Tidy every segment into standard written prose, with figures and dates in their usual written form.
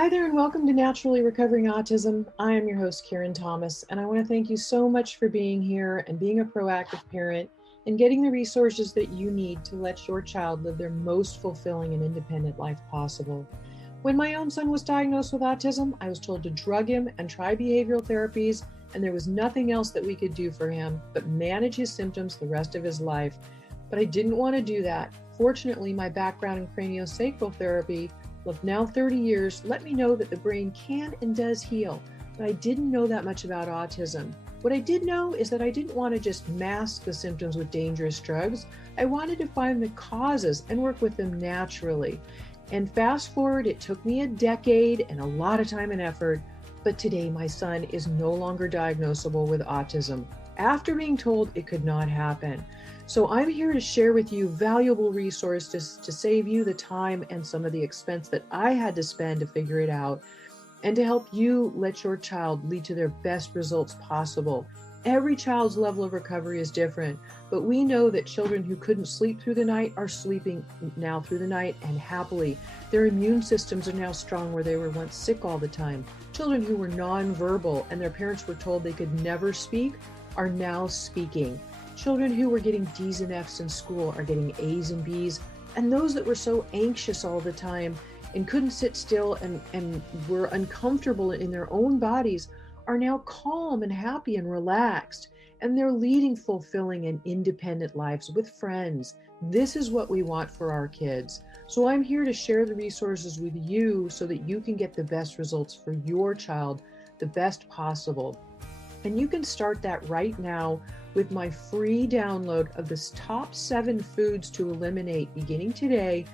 Hi there, and welcome to Naturally Recovering Autism. I am your host, Karen Thomas, and I want to thank you so much for being here and being a proactive parent and getting the resources that you need to let your child live their most fulfilling and independent life possible. When my own son was diagnosed with autism, I was told to drug him and try behavioral therapies, and there was nothing else that we could do for him but manage his symptoms the rest of his life. But I didn't want to do that. Fortunately, my background in craniosacral therapy of now 30 years let me know that the brain can and does heal, but I didn't know that much about autism. What I did know is that I didn't want to just mask the symptoms with dangerous drugs. I wanted to find the causes and work with them naturally. And fast forward, it took me a decade and a lot of time and effort, but today my son is no longer diagnosable with autism after being told it could not happen. So I'm here to share with you valuable resources to save you the time and some of the expense that I had to spend to figure it out, and to help you let your child lead to their best results possible. Every child's level of recovery is different, but we know that children who couldn't sleep through the night are sleeping now through the night and happily. Their immune systems are now strong where they were once sick all the time. Children who were nonverbal and their parents were told they could never speak are now speaking. Children who were getting D's and F's in school are getting A's and B's, and those that were so anxious all the time and couldn't sit still and were uncomfortable in their own bodies are now calm and happy and relaxed, and they're leading fulfilling and independent lives with friends. This is what we want for our kids. So I'm here to share the resources with you so that you can get the best results for your child, the best possible. And you can start that right now with my free download of the top 7 foods to eliminate beginning today,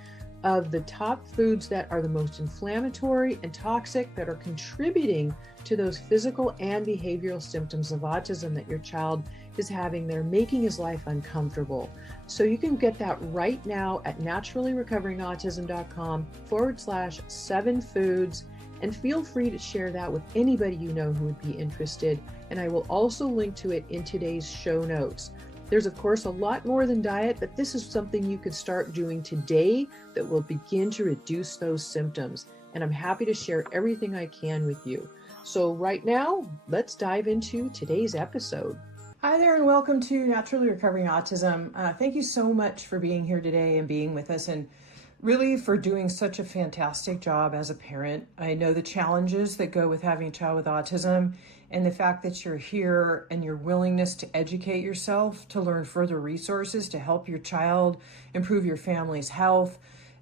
of the top foods that are the most inflammatory and toxic that are contributing to those physical and behavioral symptoms of autism that your child is having. They're making his life uncomfortable. So you can get that right now at naturallyrecoveringautism.com/7 foods. And feel free to share that with anybody you know who would be interested. And I will also link to it in today's show notes. There's, of course, a lot more than diet, but this is something you could start doing today that will begin to reduce those symptoms. And I'm happy to share everything I can with you. So right now, let's dive into today's episode. Hi there, and welcome to Naturally Recovering Autism. Thank you so much for being here today and being with us, and really for doing such a fantastic job as a parent. I know the challenges that go with having a child with autism, and the fact that you're here and your willingness to educate yourself, to learn further resources to help your child improve your family's health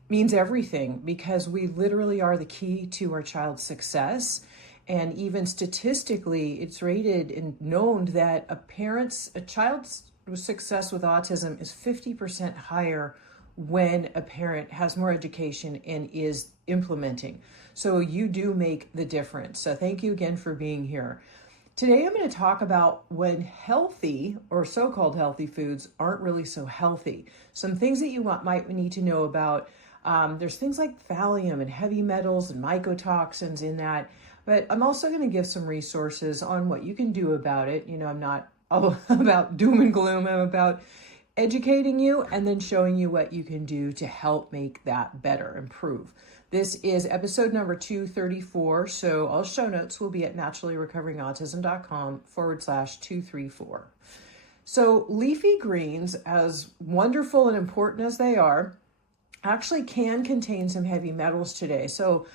means everything, because we literally are the key to our child's success. And even statistically, it's rated and known that a child's success with autism is 50% higher when a parent has more education and is implementing. So you do make the difference. So thank you again for being here. Today I'm going to talk about when healthy or so-called healthy foods aren't really so healthy. Some things that you might need to know about. There's things like thallium and heavy metals and mycotoxins in that. But I'm also going to give some resources on what you can do about it. You know, I'm not all about doom and gloom. I'm about educating you and then showing you what you can do to help make that better, improve. This is episode number 234. So all show notes will be at naturallyrecoveringautism.com/234. So leafy greens, as wonderful and important as they are, actually can contain some heavy metals today. So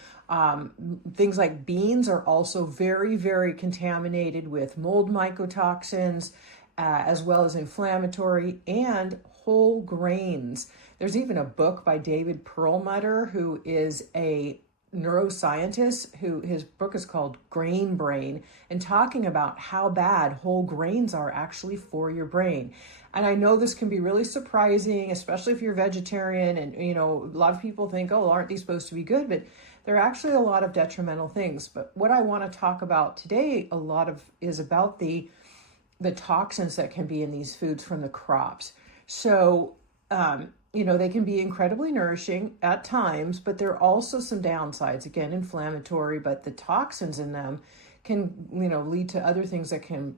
things like beans are also very, very contaminated with mold mycotoxins, as well as inflammatory and whole grains. There's even a book by David Perlmutter, who is a neuroscientist, who his book is called Grain Brain, and talking about how bad whole grains are actually for your brain. And I know this can be really surprising, especially if you're vegetarian, and a lot of people think, oh, aren't these supposed to be good? But there are actually a lot of detrimental things. But what I want to talk about today is about the toxins that can be in these foods from the crops. So, they can be incredibly nourishing at times, but there are also some downsides. Again, inflammatory, but the toxins in them can, lead to other things that can,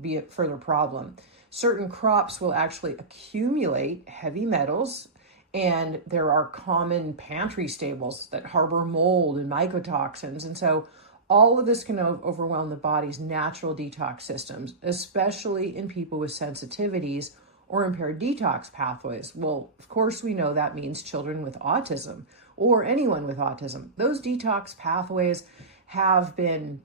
be a further problem. Certain crops will actually accumulate heavy metals, And there are common pantry staples that harbor mold and mycotoxins. And so all of this can overwhelm the body's natural detox systems, especially in people with sensitivities or impaired detox pathways. Well, of course, we know that means children with autism or anyone with autism. Those detox pathways have been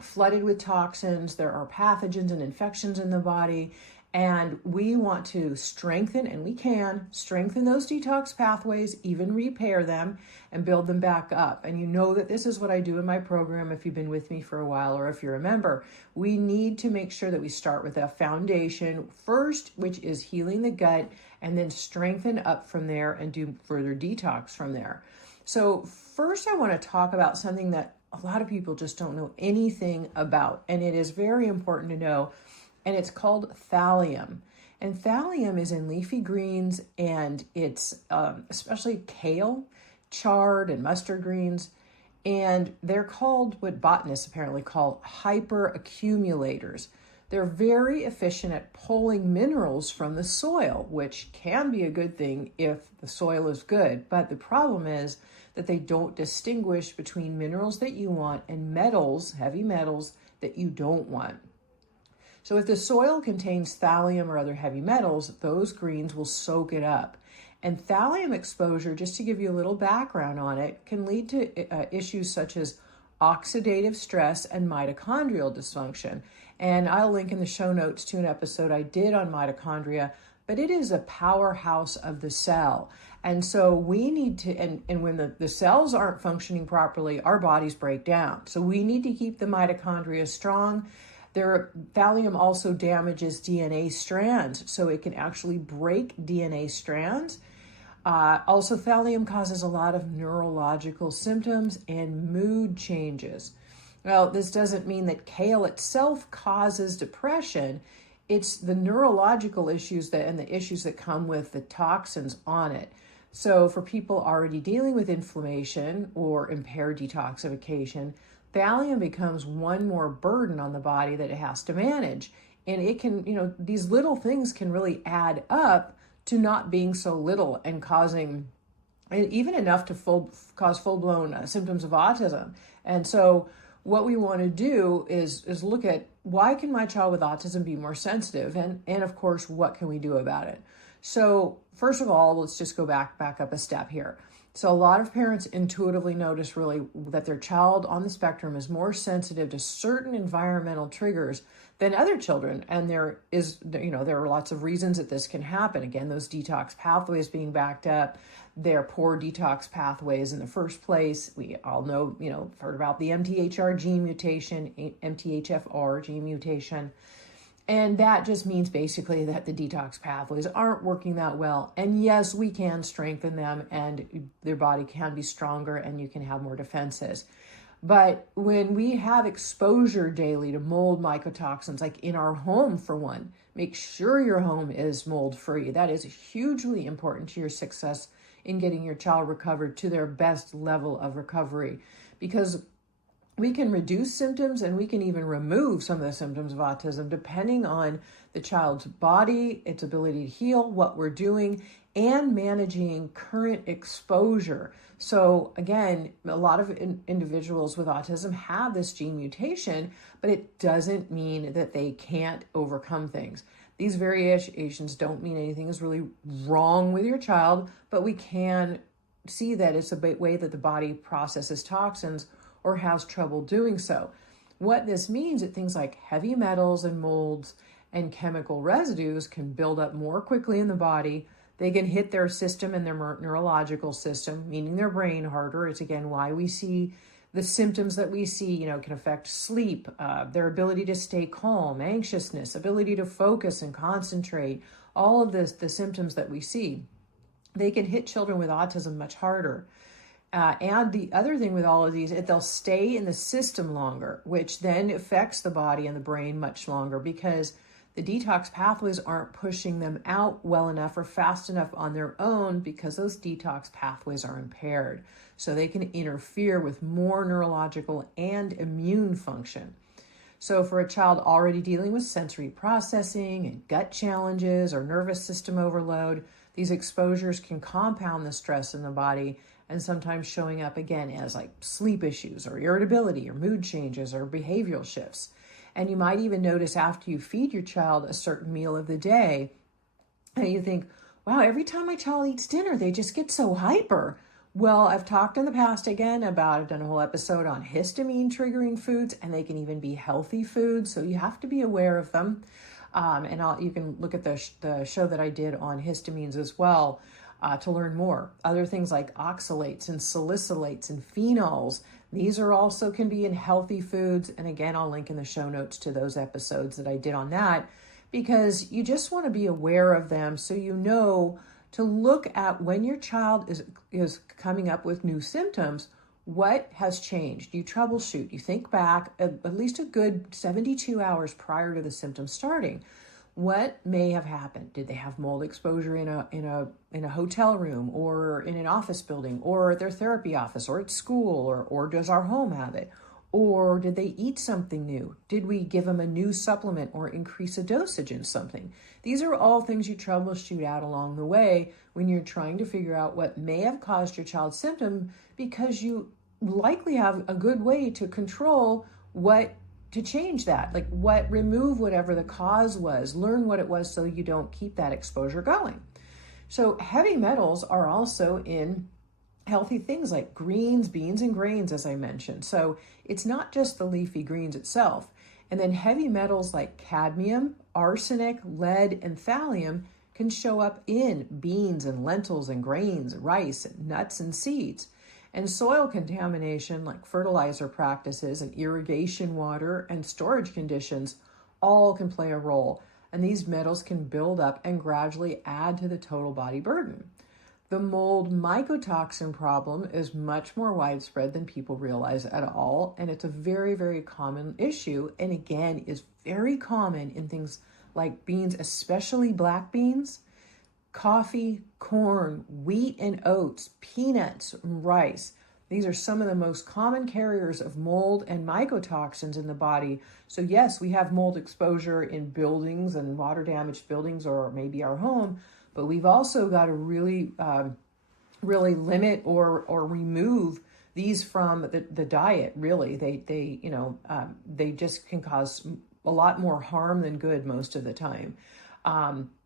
flooded with toxins. There are pathogens and infections in the body. And we want to strengthen, and we can strengthen those detox pathways, even repair them and build them back up. And you know that this is what I do in my program if you've been with me for a while or if you're a member. We need to make sure that we start with a foundation first, which is healing the gut, and then strengthen up from there and do further detox from there. So first I want to talk about something that a lot of people just don't know anything about, and it is very important to know. And it's called thallium. And thallium is in leafy greens, and it's especially kale, chard, and mustard greens. And they're called what botanists apparently call hyperaccumulators. They're very efficient at pulling minerals from the soil, which can be a good thing if the soil is good. But the problem is that they don't distinguish between minerals that you want and metals, heavy metals, that you don't want. So if the soil contains thallium or other heavy metals, those greens will soak it up. And thallium exposure, just to give you a little background on it, can lead to issues such as oxidative stress and mitochondrial dysfunction. And I'll link in the show notes to an episode I did on mitochondria, but it is a powerhouse of the cell. And so we need to, and when the cells aren't functioning properly, our bodies break down. So we need to keep the mitochondria strong. Thallium also damages DNA strands, so it can actually break DNA strands. Also, thallium causes a lot of neurological symptoms and mood changes. Well, this doesn't mean that kale itself causes depression. It's the neurological issues and the issues that come with the toxins on it. So for people already dealing with inflammation or impaired detoxification, thallium becomes one more burden on the body that it has to manage. And it can, these little things can really add up to not being so little and causing, and even enough to cause full-blown symptoms of autism. And so what we want to do is look at, why can my child with autism be more sensitive? And of course, what can we do about it? So first of all, let's just go back up a step here. So a lot of parents intuitively notice really that their child on the spectrum is more sensitive to certain environmental triggers than other children. And there are lots of reasons that this can happen. Again, those detox pathways being backed up, their poor detox pathways in the first place. We all know, heard about the MTHR gene mutation, MTHFR gene mutation. And that just means basically that the detox pathways aren't working that well. And yes, we can strengthen them and their body can be stronger and you can have more defenses. But when we have exposure daily to mold, mycotoxins, like in our home for one, make sure your home is mold free. That is hugely important to your success in getting your child recovered to their best level of recovery, because we can reduce symptoms and we can even remove some of the symptoms of autism depending on the child's body, its ability to heal, what we're doing, and managing current exposure. So again, a lot of individuals with autism have this gene mutation, but it doesn't mean that they can't overcome things. These variations don't mean anything is really wrong with your child, but we can see that it's a way that the body processes toxins or has trouble doing so. What this means is that things like heavy metals and molds and chemical residues can build up more quickly in the body. They can hit their system and their neurological system, meaning their brain harder. It's again why we see the symptoms that we see, can affect sleep, their ability to stay calm, anxiousness, ability to focus and concentrate, all of this, the symptoms that we see. They can hit children with autism much harder. And the other thing with all of these, they'll stay in the system longer, which then affects the body and the brain much longer because the detox pathways aren't pushing them out well enough or fast enough on their own because those detox pathways are impaired. So they can interfere with more neurological and immune function. So for a child already dealing with sensory processing and gut challenges or nervous system overload, These exposures can compound the stress in the body and sometimes showing up again as like sleep issues or irritability or mood changes or behavioral shifts. And you might even notice after you feed your child a certain meal of the day, and you think, wow, every time my child eats dinner, they just get so hyper. Well, I've talked in the past again about, I've done a whole episode on histamine triggering foods, and they can even be healthy foods. So you have to be aware of them. You can look at the show that I did on histamines as well to learn more. Other things like oxalates and salicylates and phenols. These are also can be in healthy foods. And again, I'll link in the show notes to those episodes that I did on that, because you just want to be aware of them so you know to look at when your child is coming up with new symptoms, what has changed. You troubleshoot, you think back at least a good 72 hours prior to the symptoms starting. What may have happened? Did they have mold exposure in a hotel room or in an office building or at their therapy office or at school, or does our home have it? Or did they eat something new? Did we give them a new supplement or increase a dosage in something? These are all things you troubleshoot out along the way when you're trying to figure out what may have caused your child's symptom, because you likely have a good way to control to change that, like remove whatever the cause was, learn what it was so you don't keep that exposure going. So heavy metals are also in healthy things like greens, beans, and grains, as I mentioned. So it's not just the leafy greens itself. And then heavy metals like cadmium, arsenic, lead, and thallium can show up in beans and lentils and grains, rice, nuts, and seeds. And soil contamination like fertilizer practices and irrigation water and storage conditions all can play a role. And these metals can build up and gradually add to the total body burden. The mold mycotoxin problem is much more widespread than people realize at all, and it's a very, very common issue, and again, is very common in things like beans, especially black beans, coffee, corn, wheat and oats, peanuts, and rice. These are some of the most common carriers of mold and mycotoxins in the body. So yes, we have mold exposure in buildings and water damaged buildings or maybe our home, but we've also got to really limit or remove these from the diet. Really, they just can cause a lot more harm than good most of the time.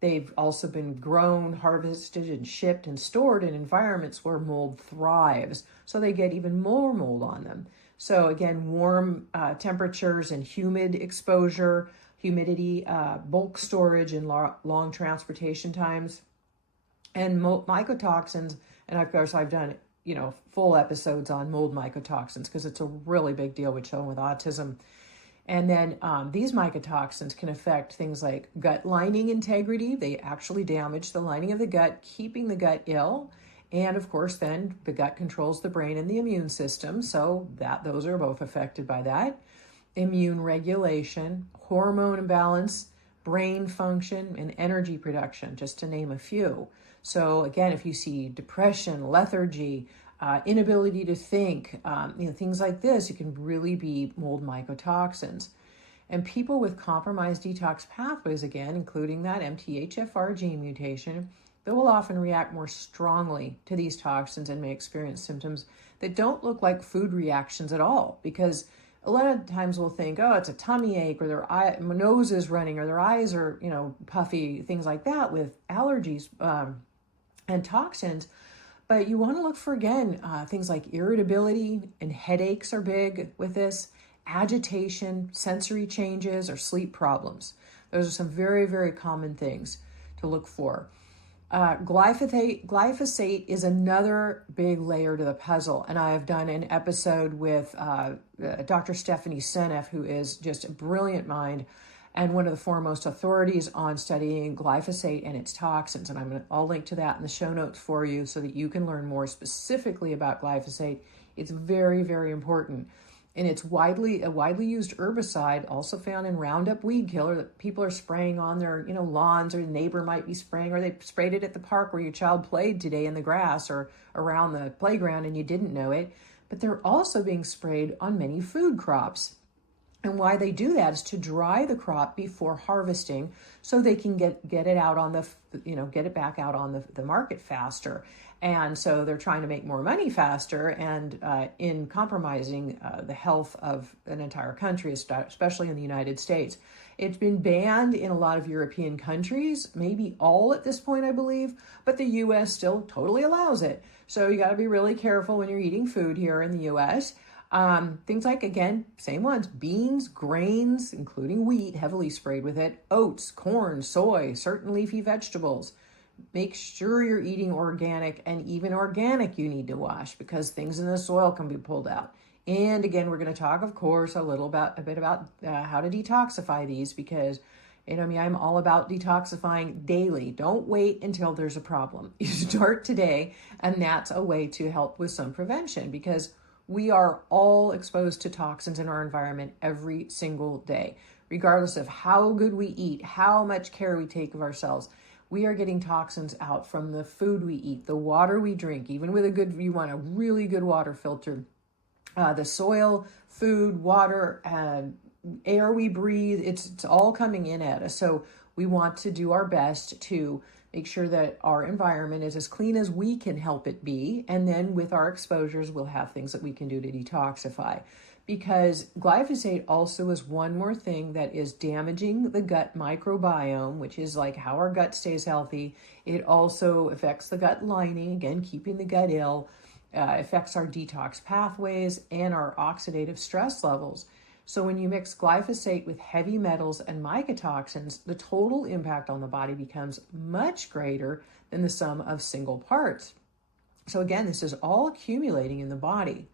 They've also been grown, harvested, and shipped and stored in environments where mold thrives, so they get even more mold on them. So again, warm temperatures and humid exposure, humidity, bulk storage, and long transportation times, and mycotoxins. And of course, I've done full episodes on mold mycotoxins because it's a really big deal with children with autism. And then these mycotoxins can affect things like gut lining integrity. They actually damage the lining of the gut, keeping the gut ill. And of course, then the gut controls the brain and the immune system. So those are both affected by that. Immune regulation, hormone imbalance, brain function, and energy production, just to name a few. So again, if you see depression, lethargy, inability to think, things like this, it can really be mold mycotoxins. And people with compromised detox pathways, again, including that MTHFR gene mutation, they will often react more strongly to these toxins and may experience symptoms that don't look like food reactions at all, because a lot of times we'll think, oh, it's a tummy ache, or their nose is running, or their eyes are, puffy, things like that with allergies and toxins. But you want to look for, again, things like irritability and headaches are big with this, agitation, sensory changes, or sleep problems. Those are some very, very common things to look for. Glyphosate is another big layer to the puzzle, and I have done an episode with Dr. Stephanie Seneff, who is just a brilliant mind and one of the foremost authorities on studying glyphosate and its toxins. And I'll link to that in the show notes for you so that you can learn more specifically about glyphosate. It's very, very important. And it's a widely used herbicide, also found in Roundup weed killer, that people are spraying on their lawns, or a neighbor might be spraying, or they sprayed it at the park where your child played today in the grass or around the playground and you didn't know it. But they're also being sprayed on many food crops. And why they do that is to dry the crop before harvesting so they can get it out on the, get it back out on the market faster. And so they're trying to make more money faster and in compromising the health of an entire country, especially in the United States. It's been banned in a lot of European countries, maybe all at this point, I believe, but the US still totally allows it. So you got to be really careful when you're eating food here in the US. Things like, again, same ones, beans, grains, including wheat, heavily sprayed with it, oats, corn, soy, certain leafy vegetables. Make sure you're eating organic, and even organic you need to wash because things in the soil can be pulled out. And again, we're going to talk, of course, a bit about how to detoxify these because, I'm all about detoxifying daily. Don't wait until there's a problem. You start today, and that's a way to help with some prevention because we are all exposed to toxins in our environment every single day, regardless of how good we eat, how much care we take of ourselves. We are getting toxins out from the food we eat, the water we drink, even with you want a really good water filter, the soil, food, water, air we breathe, it's all coming in at us. So we want to do our best to make sure that our environment is as clean as we can help it be. And then with our exposures, we'll have things that we can do to detoxify. Because glyphosate also is one more thing that is damaging the gut microbiome, which is like how our gut stays healthy. It also affects the gut lining, again, keeping the gut ill, affects our detox pathways and our oxidative stress levels. So when you mix glyphosate with heavy metals and mycotoxins, the total impact on the body becomes much greater than the sum of single parts. So again, this is all accumulating in the body.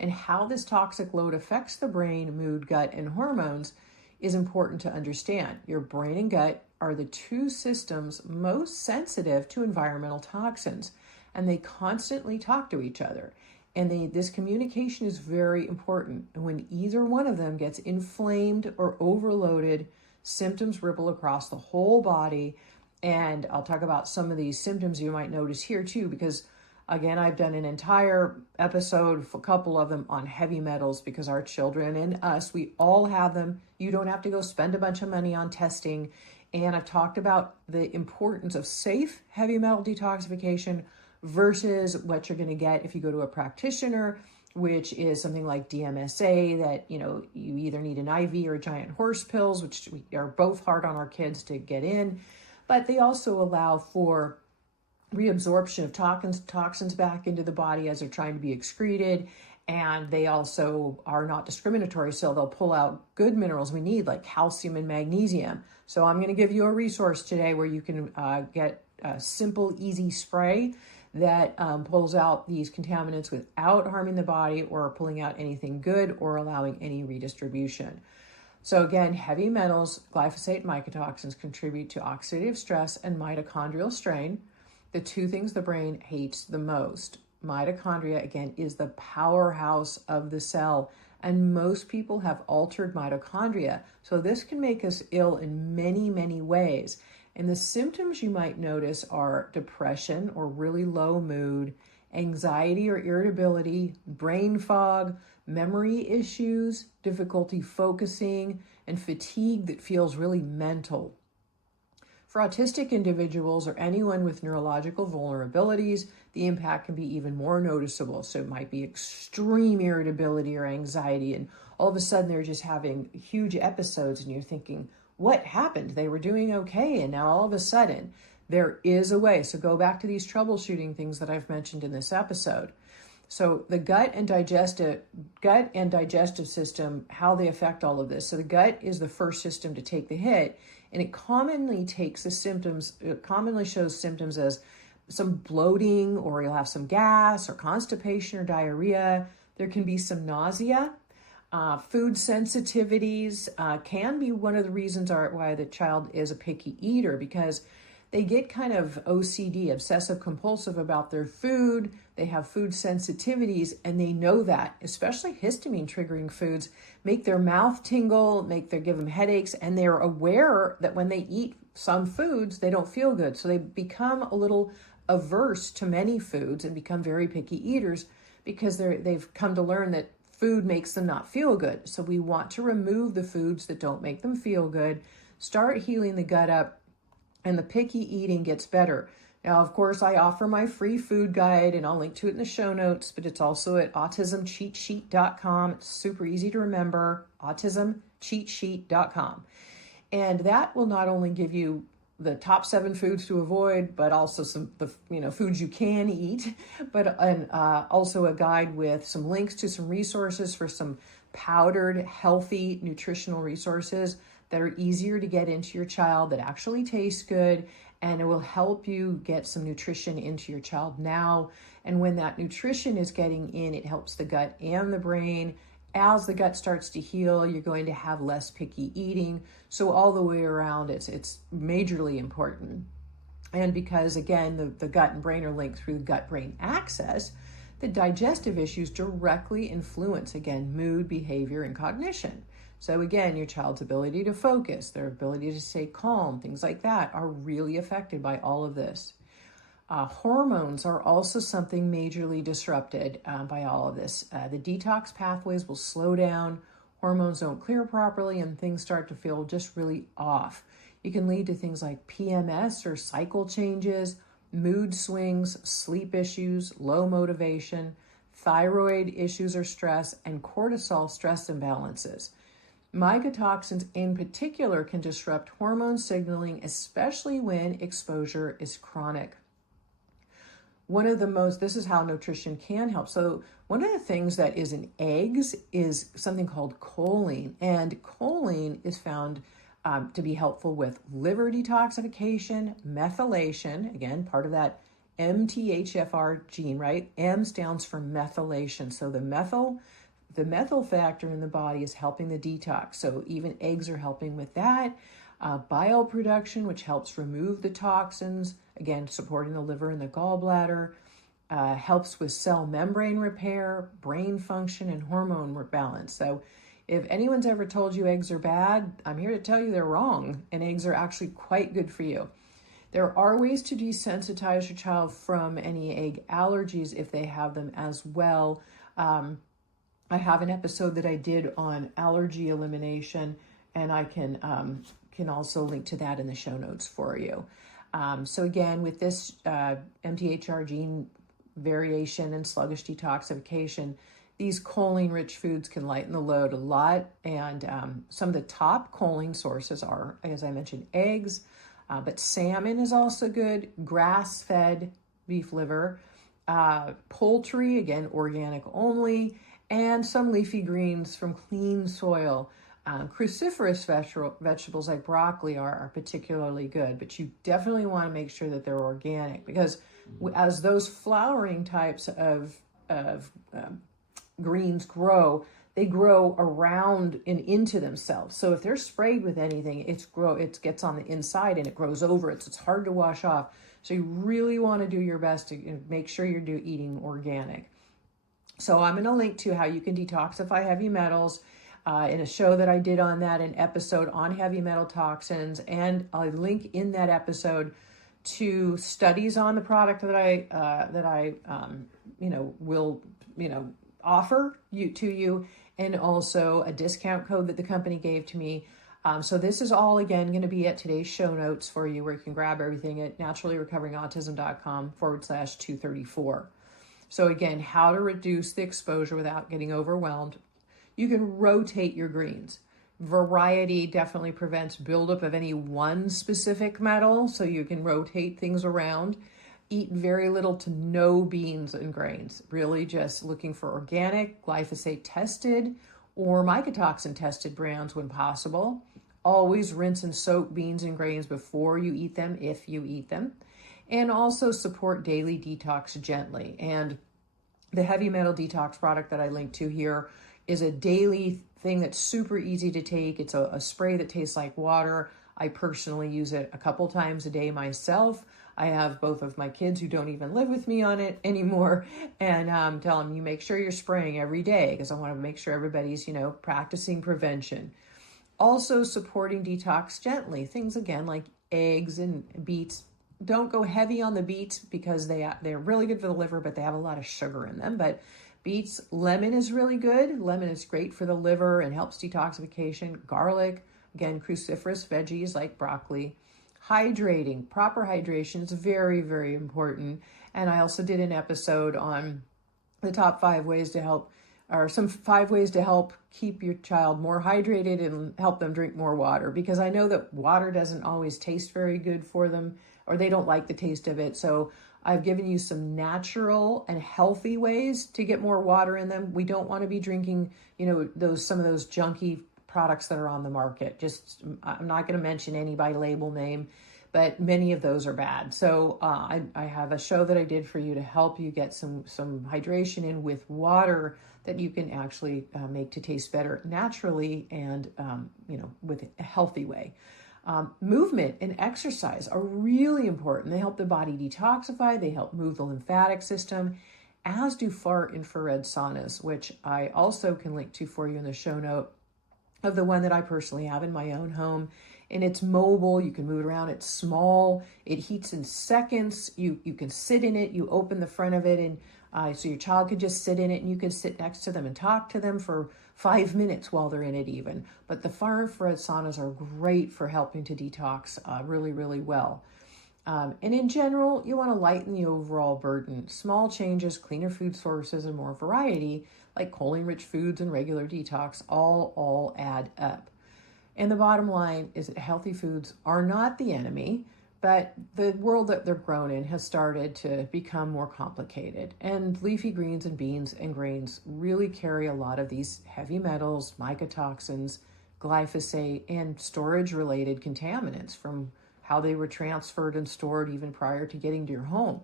And how this toxic load affects the brain, mood, gut, and hormones is important to understand. Your brain and gut are the two systems most sensitive to environmental toxins, and they constantly talk to each other. And this communication is very important. And when either one of them gets inflamed or overloaded, symptoms ripple across the whole body. And I'll talk about some of these symptoms you might notice here too, because again, I've done an entire episode, a couple of them, on heavy metals because our children and us, we all have them. You don't have to go spend a bunch of money on testing. And I've talked about the importance of safe heavy metal detoxification versus what you're going to get if you go to a practitioner, which is something like DMSA that, you either need an IV or giant horse pills, which are both hard on our kids to get in. But they also allow for reabsorption of toxins back into the body as they're trying to be excreted. And they also are not discriminatory, so they'll pull out good minerals we need, like calcium and magnesium. So I'm going to give you a resource today where you can get a simple, easy spray that pulls out these contaminants without harming the body or pulling out anything good or allowing any redistribution. So again, heavy metals, glyphosate, and mycotoxins contribute to oxidative stress and mitochondrial strain, the two things the brain hates the most. Mitochondria, again, is the powerhouse of the cell, and most people have altered mitochondria. So this can make us ill in many, many ways. And the symptoms you might notice are depression or really low mood, anxiety or irritability, brain fog, memory issues, difficulty focusing, and fatigue that feels really mental. For autistic individuals or anyone with neurological vulnerabilities, the impact can be even more noticeable. So it might be extreme irritability or anxiety, and all of a sudden they're just having huge episodes, and you're thinking, what happened? They were doing okay, and now all of a sudden there is a way. So go back to these troubleshooting things that I've mentioned in this episode. So the gut and digestive system, how they affect all of this. So the gut is the first system to take the hit, and it commonly shows symptoms as some bloating, or you'll have some gas or constipation or diarrhea. There can be some nausea. Food sensitivities can be one of the reasons why the child is a picky eater, because they get kind of OCD, obsessive compulsive about their food. They have food sensitivities, and they know that, especially histamine triggering foods, make their mouth tingle, give them headaches, and they're aware that when they eat some foods, they don't feel good. So they become a little averse to many foods and become very picky eaters because they've come to learn that food makes them not feel good. So we want to remove the foods that don't make them feel good, start healing the gut up, and the picky eating gets better. Now, of course, I offer my free food guide, and I'll link to it in the show notes, but it's also at autismcheatsheet.com. It's super easy to remember, autismcheatsheet.com. And that will not only give you the top 7 foods to avoid, but also some foods you can eat, but also a guide with some links to some resources for some powdered, healthy, nutritional resources that are easier to get into your child, that actually taste good, and it will help you get some nutrition into your child now. And when that nutrition is getting in, it helps the gut and the brain. As the gut starts to heal, you're going to have less picky eating. So all the way around, it's majorly important. And because, again, the gut and brain are linked through the gut-brain axis, the digestive issues directly influence, again, mood, behavior, and cognition. So again, your child's ability to focus, their ability to stay calm, things like that are really affected by all of this. Hormones are also something majorly disrupted by all of this. The detox pathways will slow down, hormones don't clear properly, and things start to feel just really off. It can lead to things like PMS or cycle changes, mood swings, sleep issues, low motivation, thyroid issues or stress, and cortisol stress imbalances. Mycotoxins in particular can disrupt hormone signaling, especially when exposure is chronic. This is how nutrition can help. So one of the things that is in eggs is something called choline, and choline is found to be helpful with liver detoxification, methylation, again, part of that MTHFR gene, right? M stands for methylation. So the methyl factor in the body is helping the detox. So even eggs are helping with that. Bile production, which helps remove the toxins, again, supporting the liver and the gallbladder, helps with cell membrane repair, brain function, and hormone balance. So if anyone's ever told you eggs are bad, I'm here to tell you they're wrong, and eggs are actually quite good for you. There are ways to desensitize your child from any egg allergies if they have them as well. I have an episode that I did on allergy elimination, and I can also link to that in the show notes for you. So again, with this MTHR gene variation and sluggish detoxification, these choline-rich foods can lighten the load a lot. And some of the top choline sources are, as I mentioned, eggs, but salmon is also good, grass-fed beef liver, poultry, again, organic only, and some leafy greens from clean soil. Cruciferous vegetables like broccoli are particularly good, but you definitely want to make sure that they're organic, because as those flowering types of greens grow, they grow around and into themselves. So if they're sprayed with anything, it gets on the inside and it grows over it. So it's hard to wash off. So you really want to do your best to make sure you're eating organic. So I'm going to link to how you can detoxify heavy metals in a show that I did on that, an episode on heavy metal toxins, and I'll link in that episode to studies on the product that I will offer to you, and also a discount code that the company gave to me. So this is all, again, going to be at today's show notes for you, where you can grab everything at naturallyrecoveringautism.com/234. So again, how to reduce the exposure without getting overwhelmed. You can rotate your greens. Variety definitely prevents buildup of any one specific metal, so you can rotate things around. Eat very little to no beans and grains. Really just looking for organic, glyphosate tested, or mycotoxin tested brands when possible. Always rinse and soak beans and grains before you eat them, if you eat them. And also support daily detox gently. And the heavy metal detox product that I linked to here is a daily thing that's super easy to take. It's a spray that tastes like water. I personally use it a couple times a day myself. I have both of my kids who don't even live with me on it anymore, and tell them, you make sure you're spraying every day, because I want to make sure everybody's, practicing prevention. Also supporting detox gently. Things, again, like eggs and beets. Don't go heavy on the beets because they're really good for the liver, but they have a lot of sugar in them. But Beets, lemon is really good. Lemon is great for the liver and helps detoxification. Garlic, again, cruciferous veggies like broccoli. Hydrating, proper hydration is very, very important. And I also did an episode on the top 5 ways to help, or some 5 ways to help keep your child more hydrated and help them drink more water, because I know that water doesn't always taste very good for them, or they don't like the taste of it. So I've given you some natural and healthy ways to get more water in them. We don't want to be drinking, some of those junky products that are on the market. Just, I'm not going to mention any by label name, but many of those are bad. So I have a show that I did for you to help you get some hydration in with water that you can actually make to taste better naturally and, with a healthy way. Movement and exercise are really important. They help the body detoxify. They help move the lymphatic system, as do far infrared saunas, which I also can link to for you in the show note of the one that I personally have in my own home. And it's mobile, you can move it around, it's small, it heats in seconds, you can sit in it, you open the front of it, and so your child could just sit in it, and you could sit next to them and talk to them for 5 minutes while they're in it even. But the far infrared saunas are great for helping to detox really, really well. And in general, you want to lighten the overall burden. Small changes, cleaner food sources, and more variety, like choline-rich foods and regular detox, all add up. And the bottom line is that healthy foods are not the enemy, but the world that they're grown in has started to become more complicated. And leafy greens and beans and grains really carry a lot of these heavy metals, mycotoxins, glyphosate, and storage-related contaminants from how they were transferred and stored even prior to getting to your home.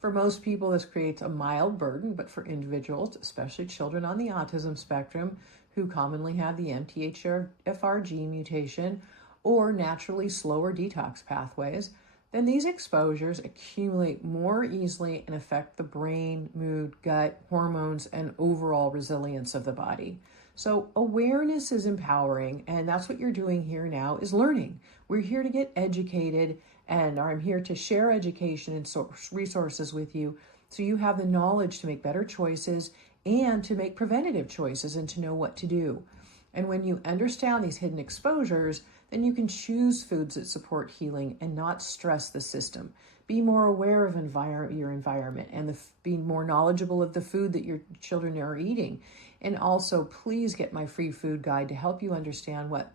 For most people, this creates a mild burden, but for individuals, especially children on the autism spectrum, who commonly have the MTHFR mutation or naturally slower detox pathways, then these exposures accumulate more easily and affect the brain, mood, gut, hormones, and overall resilience of the body. So awareness is empowering, and that's what you're doing here now, is learning. We're here to get educated, and I'm here to share education and resources with you so you have the knowledge to make better choices and to make preventative choices and to know what to do. And when you understand these hidden exposures, then you can choose foods that support healing and not stress the system. Be more aware of your environment and being more knowledgeable of the food that your children are eating. And also, please get my free food guide to help you understand what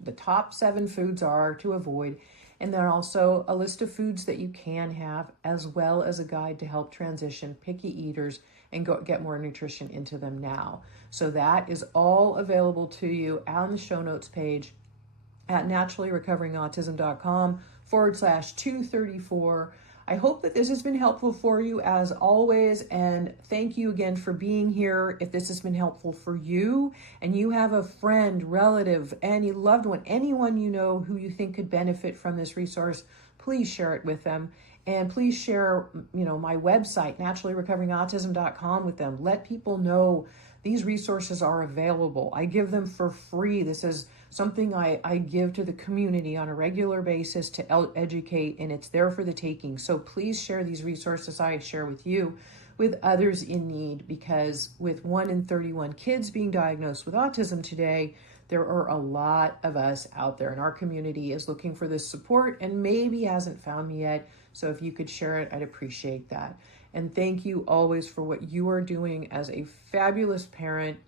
the top 7 foods are to avoid. And then also a list of foods that you can have, as well as a guide to help transition picky eaters and get more nutrition into them now. So that is all available to you on the show notes page at naturallyrecoveringautism.com/234. I hope that this has been helpful for you as always, and thank you again for being here. If this has been helpful for you and you have a friend, relative, any loved one, anyone you know who you think could benefit from this resource, please share it with them. And please share, my website, naturallyrecoveringautism.com, with them. Let people know these resources are available. I give them for free. This is something I give to the community on a regular basis to educate, and it's there for the taking. So please share these resources I share with you with others in need, because with 1 in 31 kids being diagnosed with autism today, there are a lot of us out there, and our community is looking for this support and maybe hasn't found me yet. So if you could share it, I'd appreciate that. And thank you always for what you are doing as a fabulous parent,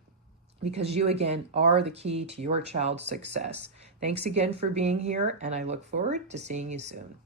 because you, again, are the key to your child's success. Thanks again for being here, and I look forward to seeing you soon.